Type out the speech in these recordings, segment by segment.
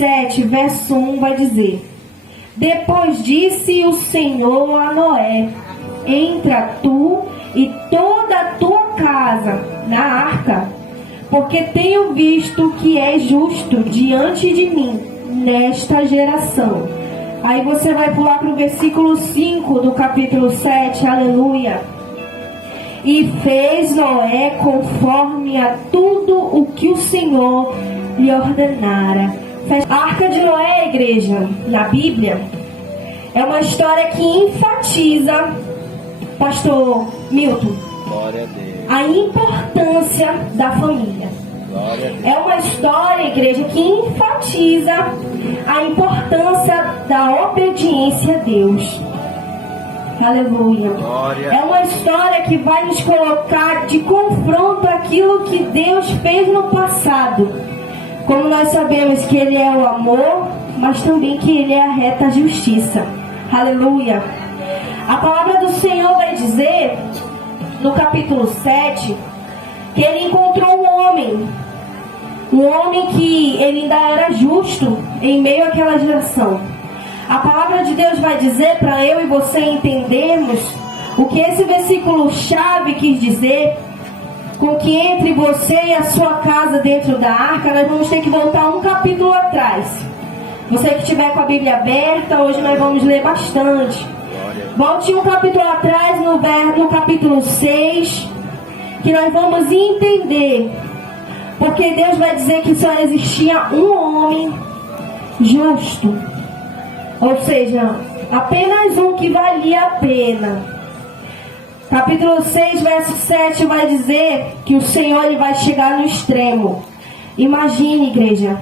7, verso 1 vai dizer: Depois disse o Senhor a Noé: Entra tu e toda a tua casa na arca, porque tenho visto que é justo diante de mim nesta geração. Aí você vai pular para o versículo 5 do capítulo 7, aleluia. E fez Noé conforme a tudo o que o Senhor lhe ordenara. A arca de Noé, igreja, na Bíblia, é uma história que enfatiza, pastor Milton, glória a Deus, a importância da família. Glória a Deus. É uma história, igreja, que enfatiza a importância da obediência a Deus. Aleluia. Glória. É uma história que vai nos colocar de confronto àquilo que Deus fez no passado. Como nós sabemos que Ele é o amor, mas também que Ele é a reta justiça. Aleluia. A palavra do Senhor vai dizer, no capítulo 7, que Ele encontrou um homem que ele ainda era justo em meio àquela geração. A palavra de Deus vai dizer para eu e você entendermos o que esse versículo chave quis dizer, com que entre você e a sua casa dentro da arca. Nós vamos ter que voltar um capítulo atrás. Você que estiver com a Bíblia aberta, hoje nós vamos ler bastante. Volte um capítulo atrás, no capítulo 6, que nós vamos entender, porque Deus vai dizer que só existia um homem justo, ou seja, apenas um que valia a pena. Capítulo 6, verso 7 vai dizer que o Senhor ele vai chegar no extremo. Imagine, igreja,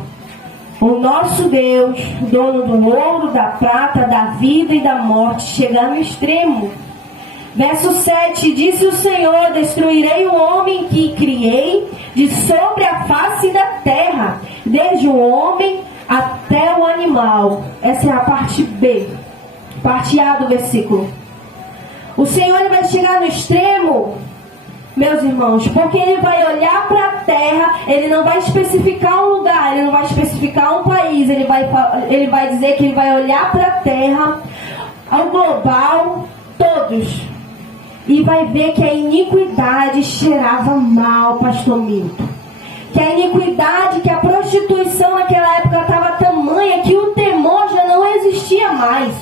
o nosso Deus, dono do ouro, da prata, da vida e da morte, chegar no extremo. Verso 7, disse o Senhor: destruirei o homem que criei de sobre a face da terra, desde o homem até o animal. Essa é a parte B, parte A do versículo. O Senhor ele vai chegar no extremo, meus irmãos, porque Ele vai olhar para a terra. Ele não vai especificar um lugar, Ele não vai especificar um país. Ele vai dizer que Ele vai olhar para a terra, ao global, todos, e vai ver que a iniquidade cheirava mal, pastor Milton. Que a iniquidade, que a prostituição naquela época estava tamanha que o temor já não existia mais.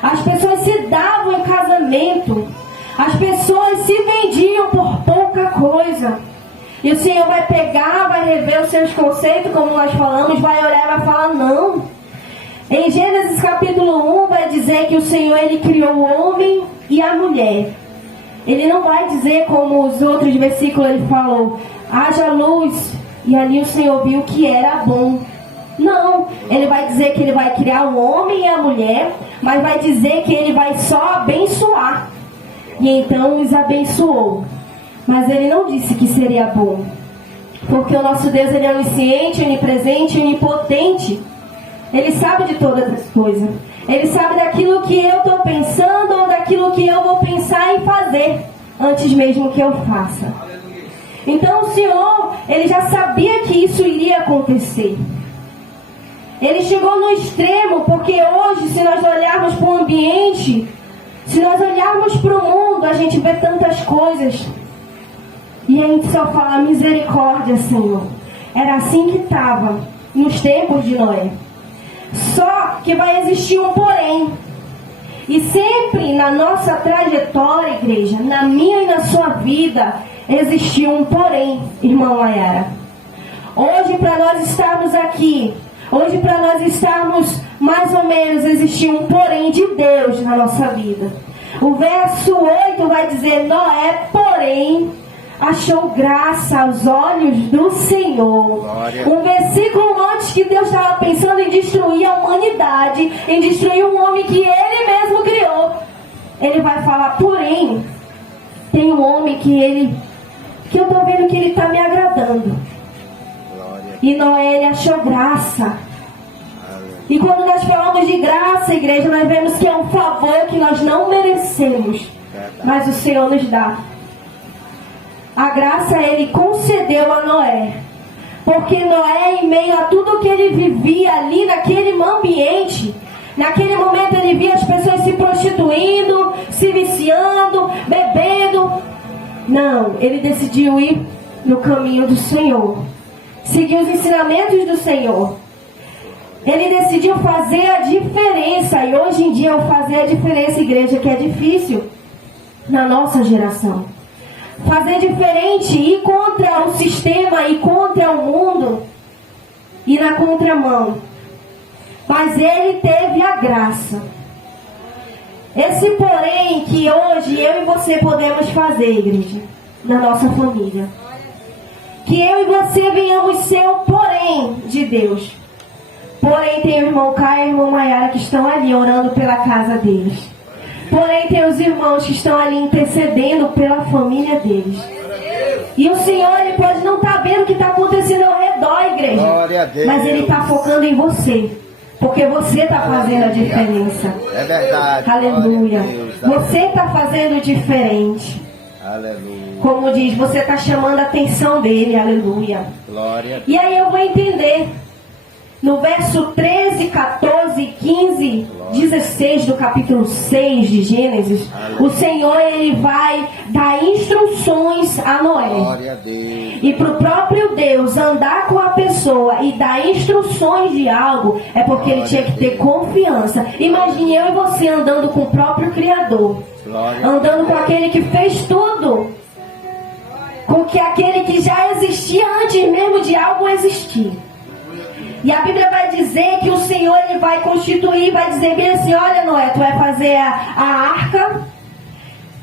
As pessoas se davam em casamento, as pessoas se vendiam por pouca coisa. E o Senhor vai pegar, vai rever os seus conceitos, como nós falamos, vai olhar e vai falar não. Em Gênesis capítulo 1 vai dizer que o Senhor ele criou o homem e a mulher. Ele não vai dizer como os outros versículos ele falou: haja luz, e ali o Senhor viu que era bom. Não, ele vai dizer que ele vai criar o homem e a mulher, mas vai dizer que ele vai só abençoar. E então os abençoou. Mas ele não disse que seria bom, porque o nosso Deus ele é onisciente, onipresente, onipotente. Ele sabe de todas as coisas. Ele sabe daquilo que eu estou pensando ou daquilo que eu vou pensar em fazer antes mesmo que eu faça. Então o Senhor, ele já sabia que isso iria acontecer. Ele chegou no extremo, porque hoje, se nós olharmos para o ambiente, se nós olharmos para o mundo, a gente vê tantas coisas e a gente só fala misericórdia, Senhor. Era assim que estava nos tempos de Noé. Só que vai existir um porém. E sempre na nossa trajetória, igreja, na minha e na sua vida, existiu um porém, irmã Mayara. Hoje, para nós estarmos aqui, hoje, para nós estarmos mais ou menos, existiu um porém de Deus na nossa vida. O verso 8 vai dizer: Noé, porém, achou graça aos olhos do Senhor. Glória. Um versículo antes que Deus estava pensando em destruir a humanidade, em destruir um homem que Ele mesmo criou. Ele vai falar: porém, tem um homem que eu estou vendo que ele está me agradando. Glória. E Noé, ele achou graça. E quando nós falamos de graça, igreja, nós vemos que é um favor que nós não merecemos, mas o Senhor nos dá. A graça ele concedeu a Noé, Porque Noé, em meio a tudo que ele vivia ali naquele ambiente, naquele momento ele via as pessoas se prostituindo, se viciando, bebendo. Não, ele decidiu ir no caminho do Senhor, seguir os ensinamentos do Senhor. Ele decidiu fazer a diferença. E hoje em dia, o fazer a diferença, igreja, que é difícil na nossa geração. Fazer diferente, ir contra o sistema, ir contra o mundo, ir na contramão. Mas ele teve a graça. Esse porém que hoje eu e você podemos fazer, igreja, na nossa família. Que eu e você venhamos ser o porém de Deus. Porém tem o irmão Caio e a irmã Maiara que estão ali orando pela casa deles. Porém tem os irmãos que estão ali intercedendo pela família deles. E o Senhor, ele pode não estar vendo o que está acontecendo ao redor, igreja. Glória a Deus. Mas ele está focando em você. Porque você está fazendo a diferença. É verdade. Aleluia. Deus, você está fazendo diferente. Aleluia. Como diz, você está chamando a atenção dele. Aleluia. Glória a Deus. E aí eu vou entender. No verso 13, 14, 15, 16 do capítulo 6 de Gênesis, o Senhor, ele vai dar instruções a Noé. Glória a Deus. E para o próprio Deus andar com a pessoa e dar instruções de algo, é porque ele tinha que ter confiança. Imagine eu e você andando com o próprio Criador, andando com aquele que fez tudo, com que aquele que já existia antes mesmo de algo existir. E a Bíblia vai dizer que o Senhor, ele vai constituir, vai dizer bem assim: olha, Noé, tu vai fazer a arca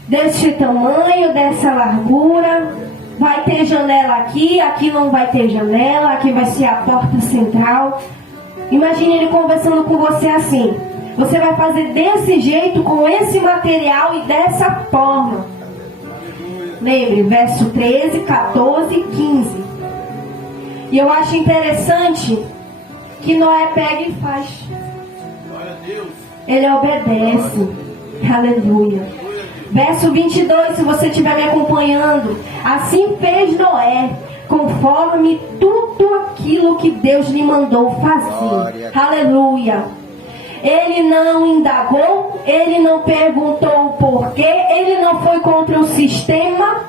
desse tamanho, dessa largura, vai ter janela aqui, aqui não vai ter janela, aqui vai ser a porta central. Imagine ele conversando com você assim: você vai fazer desse jeito, com esse material e dessa forma. Lembre, verso 13, 14 e 15. E eu acho interessante que Noé pega e faz. Ele obedece. Aleluia. Verso 22, se você estiver me acompanhando. Assim fez Noé, conforme tudo aquilo que Deus lhe mandou fazer. Aleluia. Ele não indagou, ele não perguntou o porquê, ele não foi contra o sistema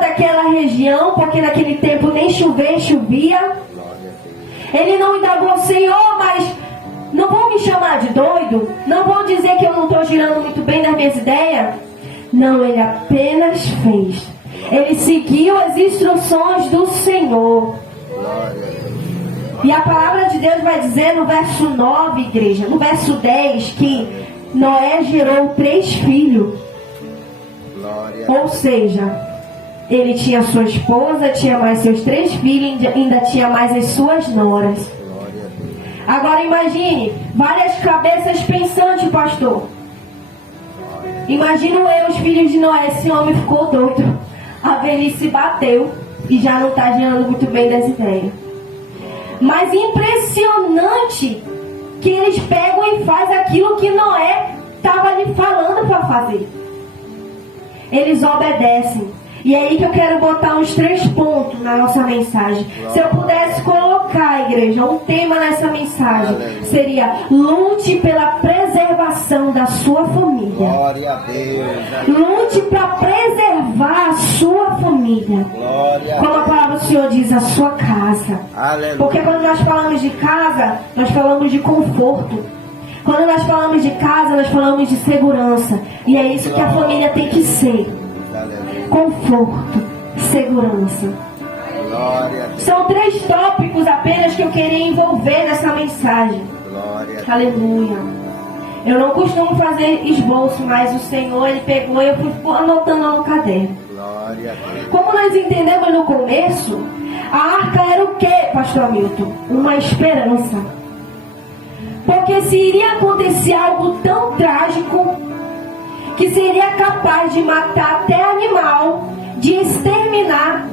daquela região, porque naquele tempo nem chovia. Ele não indagou: Senhor, mas não vão me chamar de doido? Não vão dizer que eu não estou girando muito bem nas minhas ideias? Não, ele apenas fez. Ele seguiu as instruções do Senhor. E a palavra de Deus vai dizer no verso 9, igreja, no verso 10, que Noé gerou 3 filhos. Ou seja, ele tinha sua esposa, tinha mais seus 3 filhos, ainda tinha mais as suas noras. Agora imagine, várias cabeças pensantes, pastor. Imagino eu, os filhos de Noé. Esse homem ficou doido. A velhice bateu e já não está gerando muito bem das ideias. Mas impressionante que eles pegam e fazem aquilo que Noé estava lhe falando para fazer. Eles obedecem. E é aí que eu quero botar uns 3 pontos na nossa mensagem. Se eu pudesse colocar, igreja, um tema nessa mensagem, seria: lute pela preservação da sua família. Glória a Deus. Lute para preservar a sua família. Como a palavra do Senhor diz, a sua casa. Aleluia. Porque quando nós falamos de casa, nós falamos de conforto. Quando nós falamos de casa, nós falamos de segurança. E é isso que a família tem que ser. Conforto, segurança. São 3 tópicos apenas que eu queria envolver nessa mensagem. Aleluia. Eu não costumo fazer esboço, mas o Senhor, ele pegou e eu fui anotando no caderno. Como nós entendemos no começo, a arca era o que, pastor Hamilton? Uma esperança. Porque se iria acontecer algo tão trágico, que seria capaz de matar até animal, de exterminar,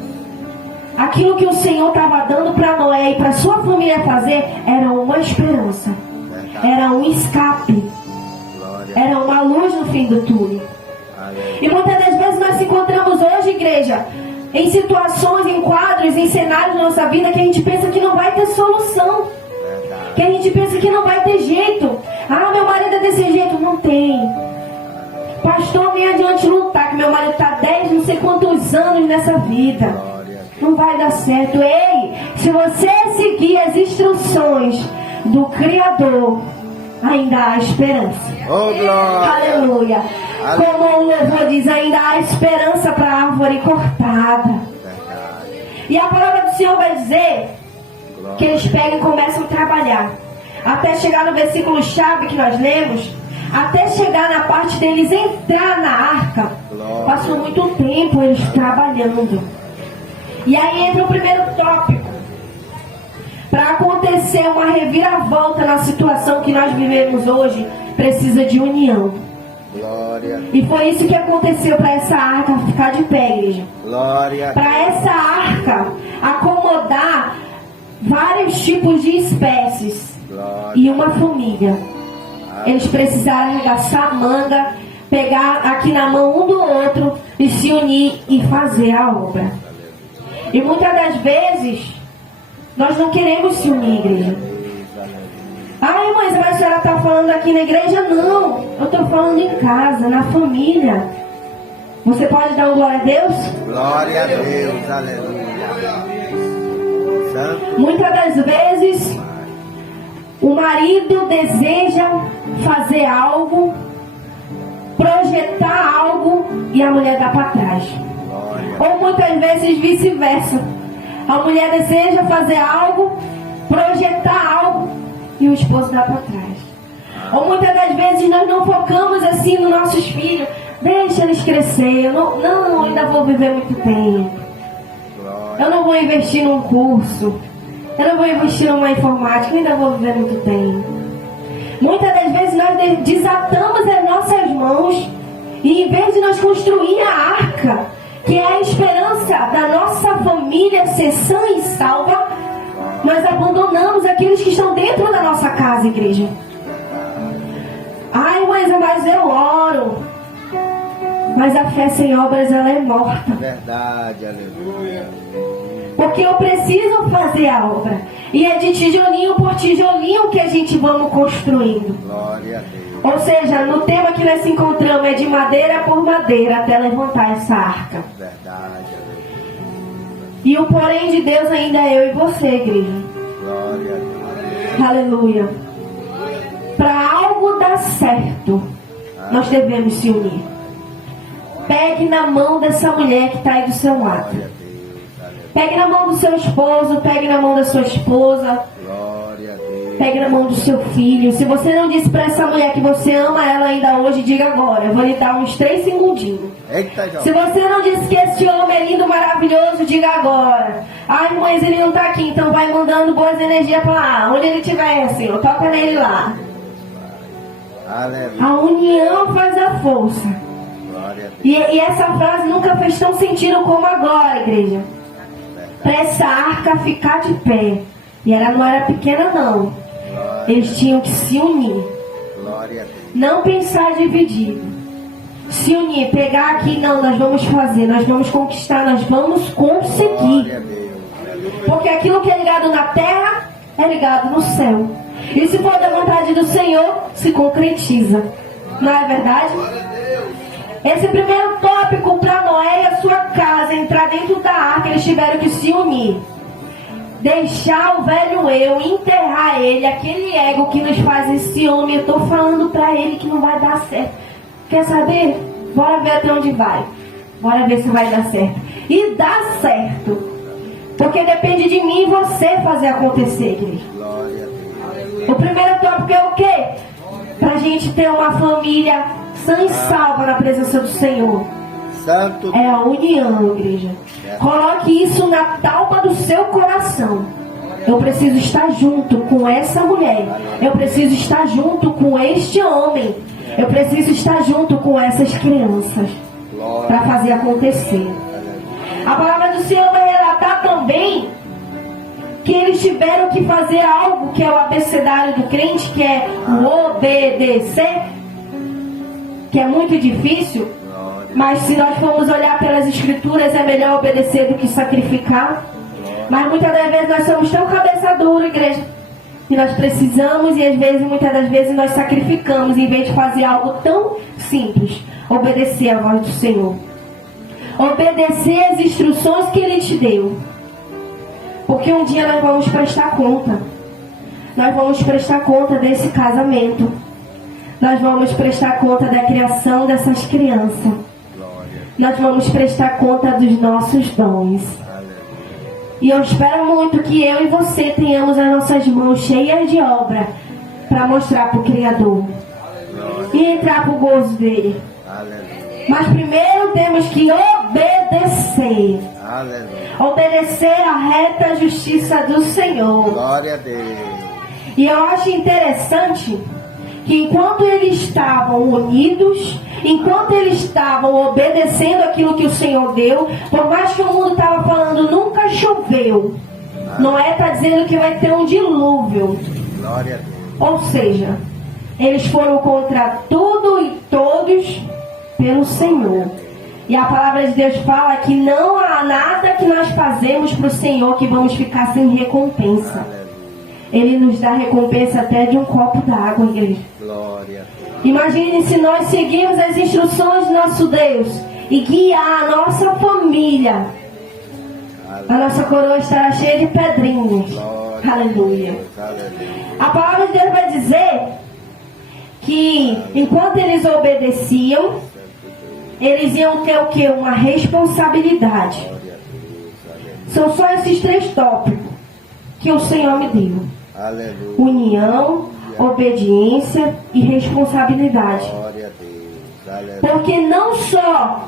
aquilo que o Senhor estava dando para Noé e para sua família fazer, era uma esperança, era um escape, era uma luz no fim do túnel. E muitas das vezes nós nos encontramos hoje, igreja, em situações, em quadros, em cenários da nossa vida que a gente pensa que não vai ter solução. Que a gente pensa que não vai ter jeito. Ah, meu marido é desse jeito. Não tem. Pastor, vem adiante lutar, que meu marido está 10, não sei quantos anos nessa vida. Não vai dar certo. Ei, se você seguir as instruções do Criador, ainda há esperança. Oh, glória. Aleluia. Como o louvor diz, ainda há esperança para a árvore cortada. E a palavra do Senhor vai dizer que eles pegam e começam a trabalhar. Até chegar no versículo chave que nós lemos, até chegar na parte deles entrar na arca. Passou muito tempo eles trabalhando. E aí entra o primeiro tópico. Para acontecer uma reviravolta na situação que nós vivemos hoje, precisa de união. Glória. E foi isso que aconteceu para essa arca ficar de pé, igreja. Glória. Para essa arca acomodar vários tipos de espécies. Glória. E uma família. Eles precisaram arregaçar a manga, pegar aqui na mão um do outro e se unir e fazer a obra. E muitas das vezes nós não queremos se unir, igreja. Ai, mas a senhora está falando aqui na igreja? Não, eu estou falando em casa, na família. Você pode dar um glória a Deus? Glória a Deus, aleluia. Santo. Muitas das vezes o marido deseja fazer algo, projetar algo e a mulher dá para trás. Ou muitas vezes vice-versa. A mulher deseja fazer algo, projetar algo e o esposo dá para trás. Ou muitas das vezes nós não focamos assim nos nossos filhos. Deixa eles crescer. Eu ainda vou viver muito tempo. Eu não vou investir num curso. Eu não vou investir numa informática. Eu ainda vou viver muito tempo. Muitas das vezes nós desatamos as nossas mãos e em vez de nós construir a arca, que é a esperança da nossa família ser sã e salva, nós abandonamos aqueles que estão dentro da nossa casa, igreja. Ai, mas eu oro. Mas a fé sem obras, ela é morta. Verdade, aleluia. Porque eu preciso fazer a obra. E é de tijolinho por tijolinho que a gente vamos construindo. Glória a Deus. Ou seja, no tema que nós se encontramos é de madeira por madeira até levantar essa arca. Verdade, aleluia. E o porém de Deus ainda é eu e você, igreja. Glória a Deus. Aleluia. Para algo dar certo, nós devemos se unir. Pegue na mão dessa mulher que está aí do seu lado. Glória a Deus, aleluia. Pegue na mão do seu esposo, pegue na mão da sua esposa. Glória a Deus. Pegue na mão do seu filho. Se você não disse para essa mulher que você ama ela ainda hoje, diga agora. Eu vou lhe dar uns 3 segundinhos. Eita, João. Se você não disse que esse homem é lindo, maravilhoso, diga agora. Ai, mas ele não está aqui, então vai mandando boas energias para lá. Onde ele estiver, Senhor, toca nele lá. Aleluia. A união faz a força. Glória a Deus. E essa frase nunca fez tão sentido como agora, igreja. Para essa arca ficar de pé. E ela não era pequena, não. Eles tinham que se unir. Glória a Deus. Não pensar dividido. Se unir, pegar aqui, não, nós vamos fazer, nós vamos conquistar, nós vamos conseguir. Glória a Deus. Porque aquilo que é ligado na terra é ligado no céu. E se for da vontade do Senhor, se concretiza. Não é verdade? Esse primeiro tópico para Noé e a sua casa entrar dentro da arca, eles tiveram que se unir. Deixar o velho eu, enterrar ele, aquele ego que nos faz esse homem. Eu estou falando para ele que não vai dar certo. Quer saber? Bora ver até onde vai. Bora ver se vai dar certo. E dá certo. Porque depende de mim e você fazer acontecer, igreja. Glória a Deus. O primeiro tópico é o quê? Para a gente ter uma família sã e salva na presença do Senhor. Santo. É a união, igreja. Coloque isso na talpa do seu coração. Eu preciso estar junto com essa mulher. Eu preciso estar junto com este homem. Eu preciso estar junto com essas crianças. Para fazer acontecer. A palavra do Senhor vai relatar também que eles tiveram que fazer algo que é o abecedário do crente, que é o obedecer, que é muito difícil. Mas se nós formos olhar pelas escrituras, é melhor obedecer do que sacrificar. Mas muitas das vezes nós somos tão cabeça dura, igreja, que nós precisamos e às vezes, muitas das vezes, nós sacrificamos em vez de fazer algo tão simples. Obedecer à voz do Senhor. Obedecer às instruções que Ele te deu. Porque um dia nós vamos prestar conta. Nós vamos prestar conta desse casamento. Nós vamos prestar conta da criação dessas crianças. Nós vamos prestar conta dos nossos dons. E eu espero muito que eu e você tenhamos as nossas mãos cheias de obra para mostrar para o Criador e entrar para o gozo dele. Mas primeiro temos que obedecer. Obedecer à reta justiça do Senhor. Glória a Deus. E eu acho interessante que enquanto eles estavam unidos, enquanto eles estavam obedecendo aquilo que o Senhor deu, por mais que o mundo estava falando nunca choveu, Noé está dizendo que vai ter um dilúvio. Glória a Deus. Ou seja, eles foram contra tudo e todos pelo Senhor. E a palavra de Deus fala que não há nada que nós fazemos para o Senhor que vamos ficar sem recompensa. Ele nos dá recompensa até de um copo d'água, igreja. Glória a Deus. Imagine se nós seguirmos as instruções do nosso Deus e guiar a nossa família. A nossa coroa estará cheia de pedrinhas. Glória Aleluia. Aleluia. A palavra de Deus vai dizer que enquanto eles obedeciam, eles iam ter o que? Uma responsabilidade. São só esses 3 tópicos que o Senhor me deu. Aleluia. União, obediência e responsabilidade. Glória a Deus. Aleluia. Porque não só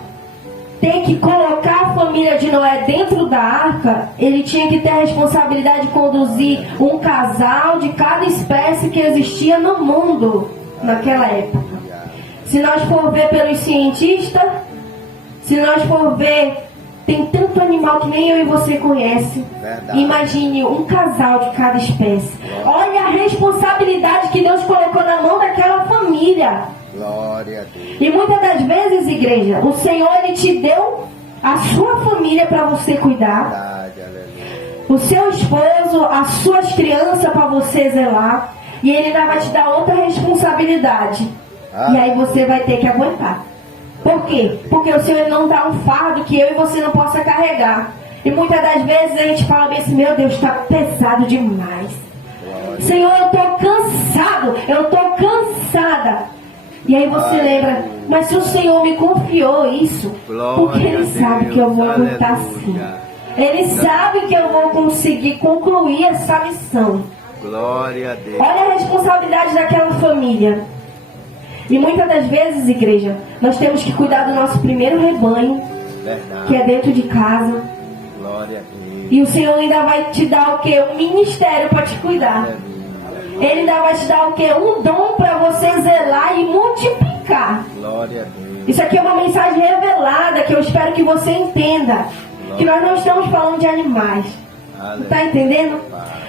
tem que colocar a família de Noé dentro da arca, ele tinha que ter a responsabilidade de conduzir um casal de cada espécie que existia no mundo naquela época. Se nós for ver pelos cientistas, se nós for ver, tem tanto animal que nem eu e você conhece. Verdade. Imagine um casal de cada espécie. Olha a responsabilidade que Deus colocou na mão daquela família. Glória a Deus. E muitas das vezes, igreja, o Senhor, Ele te deu a sua família para você cuidar. Verdade, aleluia. O seu esposo, as suas crianças para você zelar. E Ele ainda vai te dar outra responsabilidade. E aí você vai ter que aguentar. Por quê? Porque o Senhor não dá um fardo que eu e você não possa carregar. E muitas das vezes a gente fala bem assim, meu Deus, está pesado demais. Senhor, eu estou cansado, eu estou cansada. E aí você lembra, mas se o Senhor me confiou isso, porque Ele sabe que eu vou aguentar sim. Ele sabe que eu vou conseguir concluir essa missão. Glória a Deus. Olha a responsabilidade daquela família. E muitas das vezes, igreja, nós temos que cuidar do nosso primeiro rebanho, Verdade. que é dentro de casa. Glória a Deus. E o Senhor ainda vai te dar o quê? Um ministério para te cuidar. Ele ainda vai te dar o quê? Um dom para você zelar e multiplicar. Glória a Deus. Isso aqui é uma mensagem revelada que eu espero que você entenda. Que nós não estamos falando de animais. Está entendendo?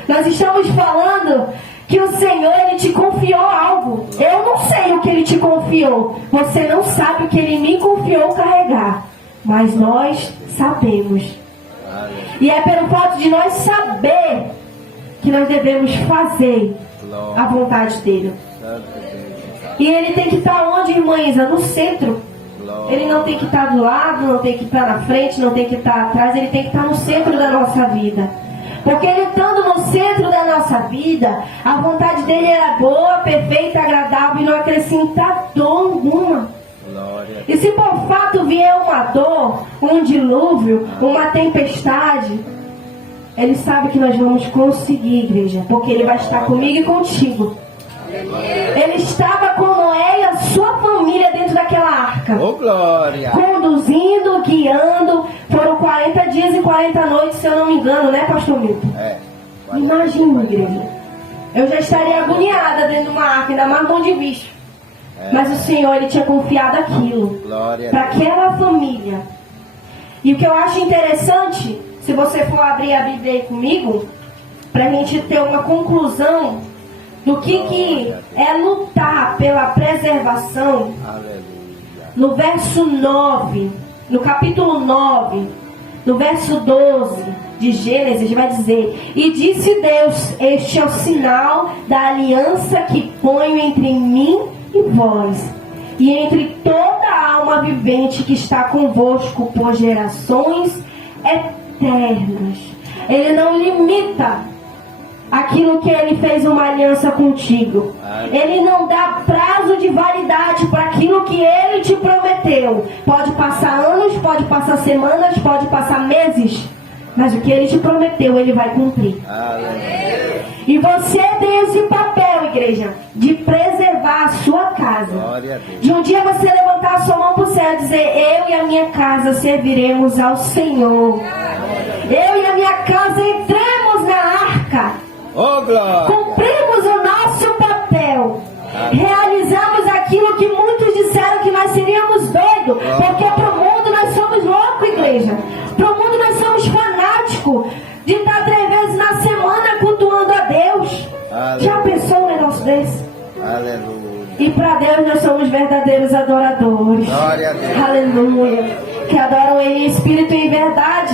Nós estamos falando que o Senhor, Ele te confiou algo. Eu não sei o que Ele te confiou. Você não sabe o que Ele me confiou carregar. Mas nós sabemos. E é pelo fato de nós saber que nós devemos fazer a vontade dEle. E Ele tem que estar onde, irmã Isa? No centro. Ele não tem que estar do lado, não tem que estar na frente, não tem que estar atrás. Ele tem que estar no centro da nossa vida. Porque Ele estando no centro da nossa vida, a vontade dEle é boa, perfeita, agradável e não acrescenta dor alguma. E se por fato vier uma dor, um dilúvio, uma tempestade, Ele sabe que nós vamos conseguir, igreja, porque Ele vai estar comigo e contigo. Ele estava com Noé e a sua família dentro daquela arca. Oh, glória. Conduzindo, guiando. Foram 40 dias e 40 noites, se eu não me engano, né, pastor Milton? Imagina, igreja. Eu já estaria agoniada dentro de uma arca, ainda mais mão de bicho. Mas o Senhor, Ele tinha confiado aquilo para aquela família. E o que eu acho interessante, se você for abrir a Bíblia aí comigo, para a gente ter uma conclusão do que é lutar pela preservação. no verso 9, no capítulo 9, no verso 12 de Gênesis, vai dizer: e disse Deus, este é o sinal da aliança que ponho entre mim e vós, e entre toda a alma vivente que está convosco por gerações eternas. Ele não limita aquilo que ele fez uma aliança contigo. Ele não dá prazo de validade para aquilo que ele te prometeu. Pode passar anos, pode passar semanas, pode passar meses, mas o que ele te prometeu, ele vai cumprir. Aleluia. E você tem esse papel, igreja, de preservar a sua casa. Glória a Deus. De um dia você levantar a sua mão para o céu e dizer: eu e a minha casa serviremos ao Senhor. Eu e a minha casa entremos na arca. Oh, glória. Cumprimos o nosso papel. Realizamos aquilo que muitos disseram que nós seríamos doidos. Porque para o mundo nós somos loucos, igreja. Para o mundo nós somos fanáticos. De estar 3 vezes na semana cultuando a Deus. Aleluia. Já pensou um negócio desse? Aleluia. E para Deus nós somos verdadeiros adoradores. Glória a Deus. Aleluia. Que adoram Ele em espírito e em verdade.